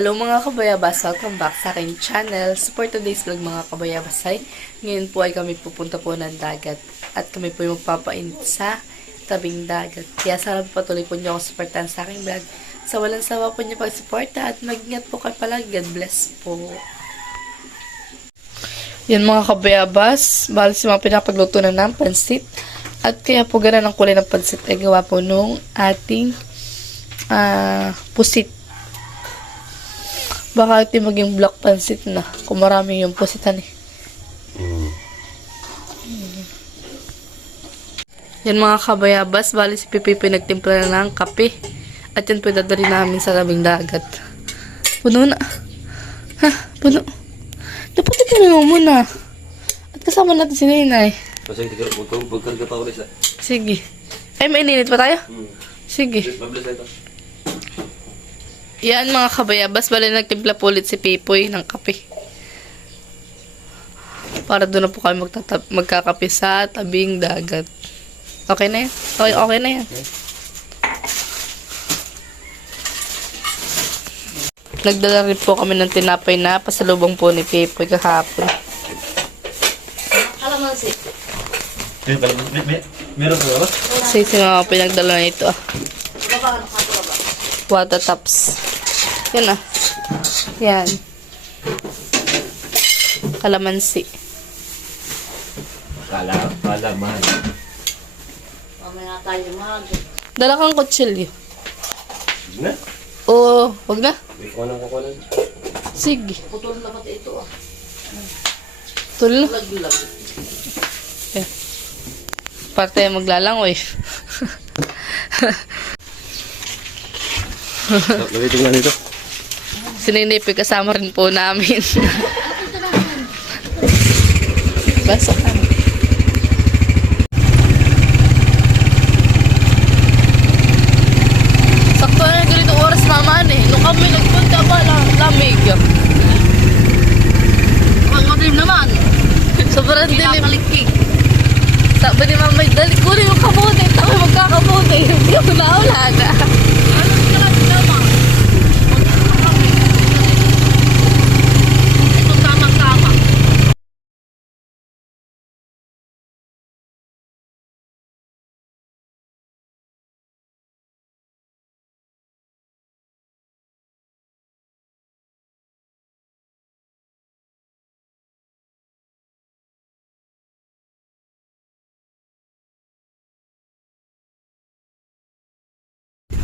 Hello mga kabayabas, welcome back sa aking channel. So for today's vlog mga kabayabas ay ngayon po ay kami pupunta po ng dagat at kami po yung magpapainit sa tabing dagat. Kaya sana patuloy po niyo ako supportan sa aking vlog. Sa walang sawa po niyo pagsuporta at mag-ingat po kayo palagi. God bless po. Yan mga kabayabas, bali si mga pinapagluto na ng pansit. At kaya po ganun ang kulay ng pansit ay gawa po nung ating pusit. Baka ito maging black pansit na kung marami yung pusitan eh. Yan mga kabayabas, bali si Pipi pinagtimpla na ng kape. At yan po dadali namin sa tabing dagat. Puno na. Ha? Puno. Dapat ito mo muna. At kasama natin si Ninay. Magkarga pa ulit. Sige. Ay, maininit pa tayo? Sige. Yan mga kabayabas, bali nagtimpla po ulit si Pipoy ng kape. Para doon na po kami magkakape sa tabing dagat. Okay na yan? Okay na yan. Nagdala rin po kami ng tinapay na pasalubong po ni Pipoy kahapon. Kalamansi. Meron ka ba? Sisi mga pinagdala na ito ah. Water tops. Yan ah. Yan. Kalamansi. Kalaman. Mamaya tayo mag. Dala kang kutsilyo. Na? Oo, wag na. May kukunan. Sige. Putol na pati ito ah. Tuloy na. Lag-lag. Yan. Parte maglalangoy. Nabitingnan dito. Sininipi kasama rin po namin. Basta ka. Sakto na ganito oras naman eh. Nung kami nagpunta ba, lamig. Ang madrim naman. Sobrang dilim. Pinakalikik. Sabi ni Mama, dali kunin yung kabuti. Tayo magkakabuti. Hindi ako naulan. Ano ka lang naman? Ito tamang-tama.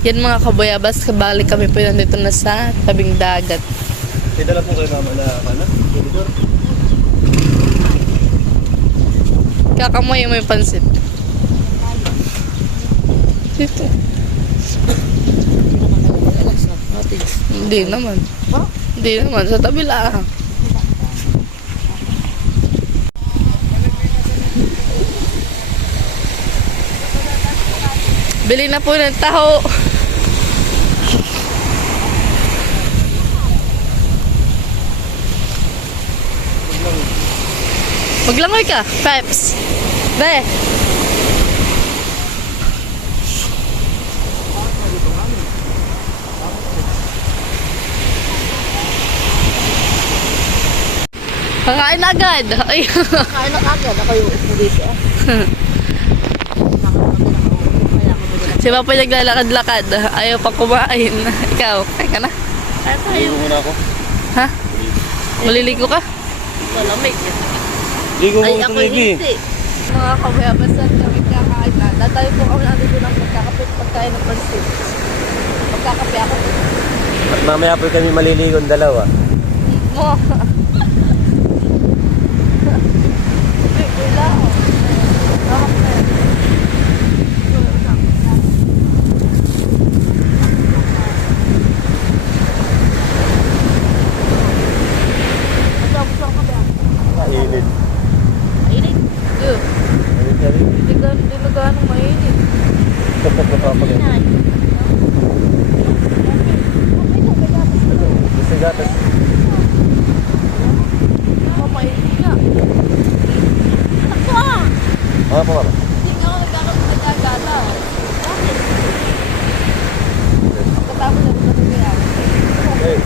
Yan mga kabayabas, kabalik kami po nandito na sa tabing dagat. May dala po kayo mama na editor. Kakamoy mo yung pansit. Dito. Hindi naman. Hindi naman, sa tabi lang. Bili na po ng taho. Maglangoy ka, Peps. Be. Kakain na agad. Ay. Kain na kagad. Ako yung upo dito ah. Si Papa naglalakad-lakad. Ayaw pa kumain. Ikaw, kain ka na? Kaya tayo. Ligo muna ako. Ha? Maliligo ka? Malamig. Ligo Ay, mo ako tumigi. hindi. Mga kabayabas na kami kakain na. Datayo po kami natin doon ang magkakapit pagkain ng pansit. Magkakape ako. At mamaya po kami maliligo ang dalawa. Mo. Wala. Mainit. Init. Mainit na rin. Hindi na ganong mainit. Papagay. Inay. Gusto gatas. Mainit nga. Ako ah. Mga po mama. Hindi nga ako nagkakagala. Bakit? Pagkatapos na rin kaya. Hey.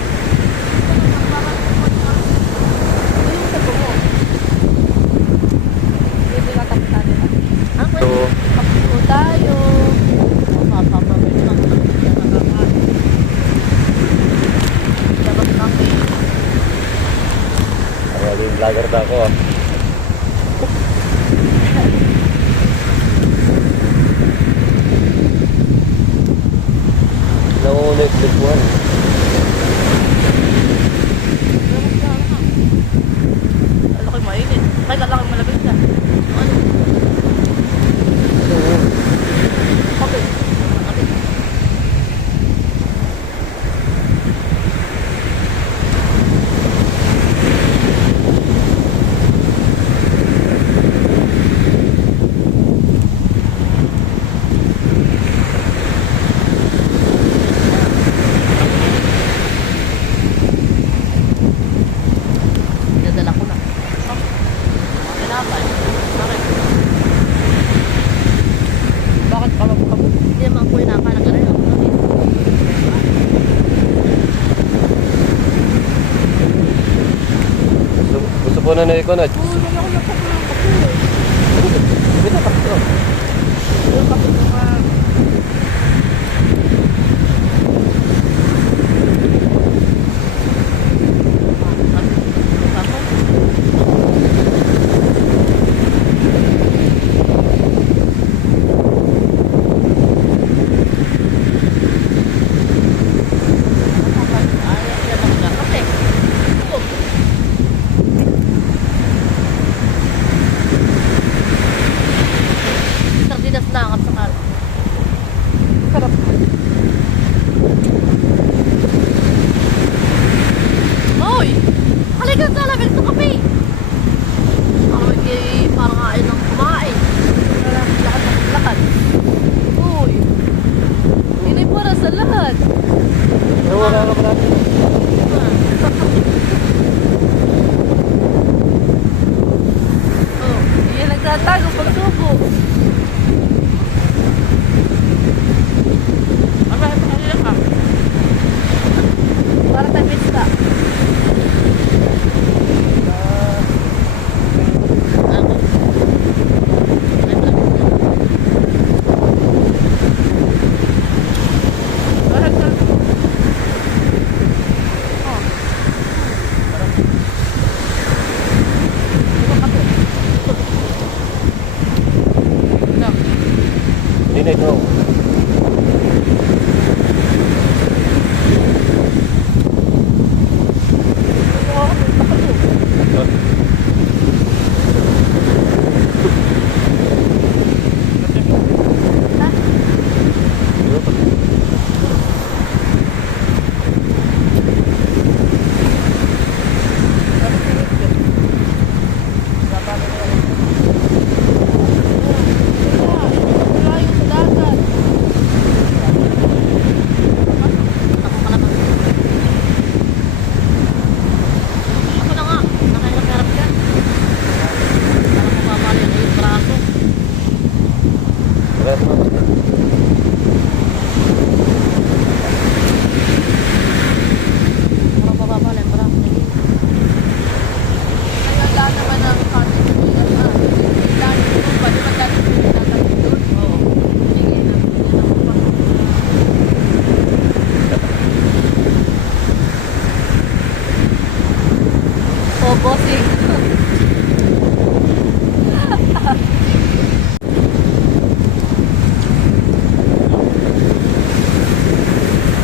Lager na ako ah. Nauna yung clipuan. Laki mainit. Ay, lalaki malabig na. Ano? Okay. Okay. Dadala ko na. Kailangan. Bakit? Bakit pa ba? Hindi naman ko inaakalang ka rin. Gusto po na na ikonod. Oo, naman ako napakulang ka po. Hindi na kapito. Yung kapit mo nga. Sardinas na ang sa kanan. Sarap. Hoy! Halika sa lamig sa kape! Parang kain ng kumain. Lakad ng lakad. Hoy! Inay para sa lahat. Wala ka pala. Oh, yan nagtatago pag subo. Para tayo pista. Hindi na ito.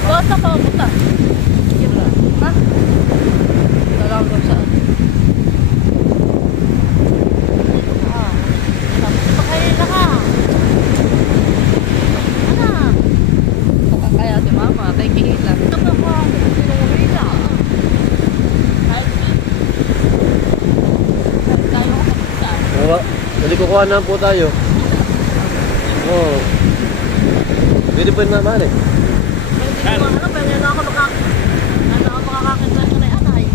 Basta ka puta. Ha? Dalang ko saan? Ah. Pagkain na ka. Ano? Kaya si mama, tayo kihila. Ito pa ko. Sinuwi na. Kahit tayo ako puta. Hindi kukuha na po tayo. Oo. Pwede po yung naman eh. Hindi ko ano, pero yan ako makakakita sa na anay.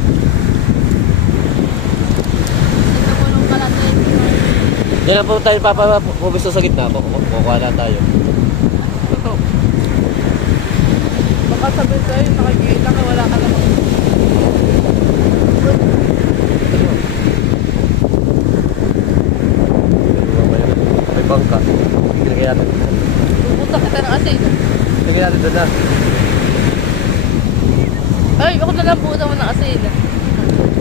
Ito mo nung kalatay. Diyan na po tayo papapubisto sa gitna. Kukuha na tayo. Baka sabihin sa'yo, nakikita ka, wala ka naman. May bangka. Ilagay natin. Pupunta kita ng asin. Ilagay natin doon na. Ay, ako na lang pupunta mo ng asin.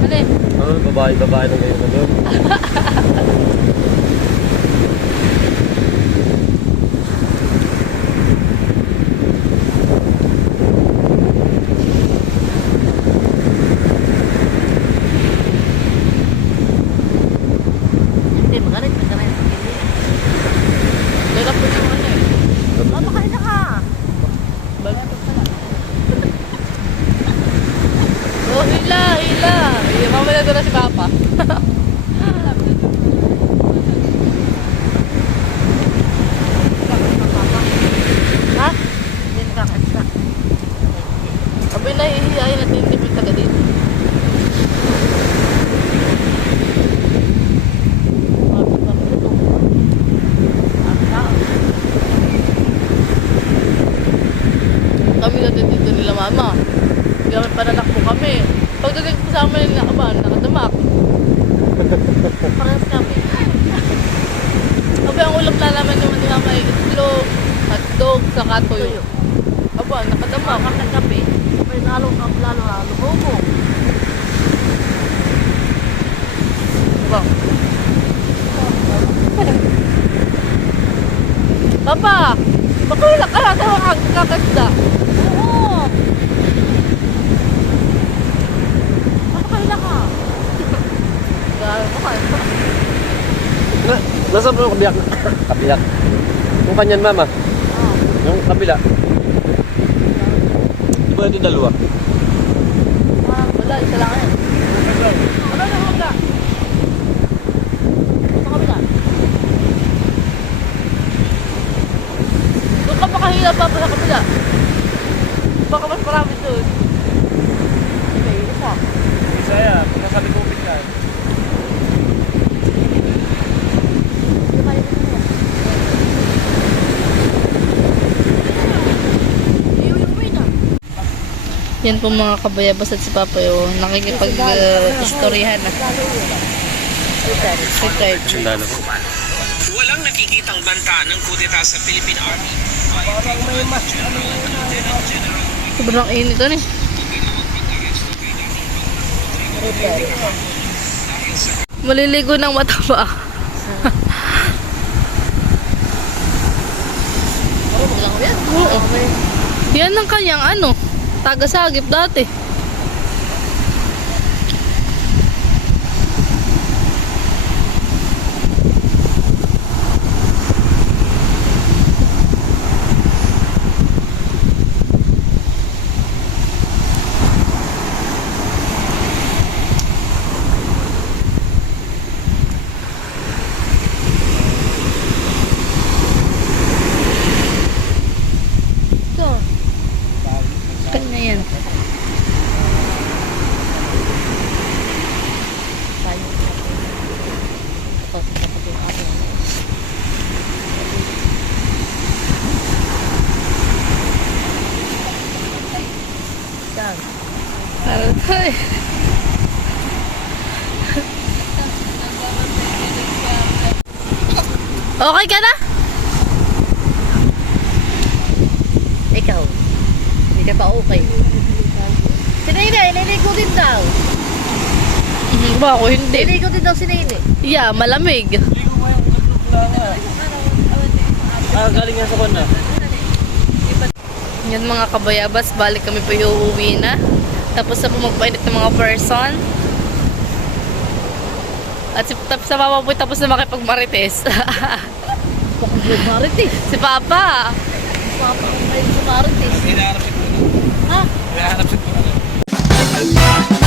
Ano eh? Babae na ngayon na doon. Hindi, magalit. Magalit. Kaya po yung ano eh. Mapakain na ka. Bagat pala. Oh, hila, hila. Mamaya doon na si Papa. Ha? Hindi nakakasta. Sabi na ihihayin natin hindi mo taga dito. Kami natin dito nila mama. Hindi kami pananakbo kami. Pagdating ko sa amin, nakadamak. Parehas kami. Aba, ang ulam na naman naman nila may itlog, hotdog, saka tuyo. Aba, nakadamak. Kami kape. May lalo bobo. Aba. Papa, bakula ka na daw ang kakasda. Oo. Makakaila ka. Gano'n mo ka. Nasaan po yung kabiyak? Kabiyak. Yung kanyan, mama. Oo. Yung kabila. Di ba ito dalawa? Wala, isa lang yan. Ano na kabila? Sa kabila. Doon ka makahila pa sa kabila. Baka mas marami doon. Okay, isa. Isa yan. Nasabi ko ka. Yan po mga kabayabas at si Papa yung nakikipag-istoryahan na. Retired. Sundalo ko. Walang nakikitang banta ng kudeta sa Philippine Army. Sobrang init ito eh. Maliligo ng mataba. Oo. Yan ang kanyang ano, taga-sagip dati. Kanya yan. Aray. Okay ka na? Ikaw. Hindi ka pa okay. Si Nene, niligo din daw. Ba ako hindi. Niligo din daw si Nene. Yeah, malamig. Galing yan sa kona. Yan mga kabayabas, balik kami po uuwi na. Tapos na po magpainit ng mga person. At tapos na mama po tapos na makipagmarites. Marites. Si Papa. Papa, may marites. Hinaharap si Puno. Ha? Hinaharap si Puno.